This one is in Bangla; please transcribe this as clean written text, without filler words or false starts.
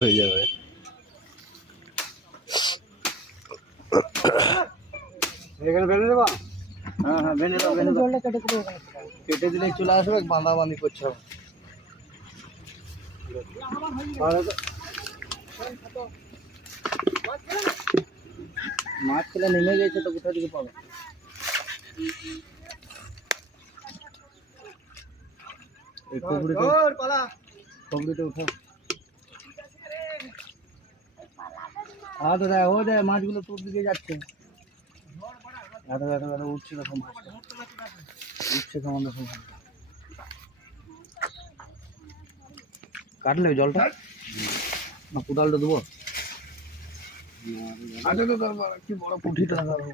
হয়ে যাবে। এখানে বেঁধে দেবো? হ্যাঁ হ্যাঁ, বেঁধে দাও, বেঁধে দাও। কেটে দিলেই চলে আসবে, বাঁধাবাঁধি করছে হবে। মাছ খেলে নেমে গেছে তো, কোথা থেকে পাবে? এই খবরিতে উঠো। দাদা ও দেখ, মাছগুলো তোর দিকে যাচ্ছে। দাদা উঠছে, দেখো মাছটা উঠছে কেমন, দেখো। কাটলে জলটা না, কোদালটা দেবো? আগে তো দরকার, কি বড় পুঁঠিটা লাগাবো।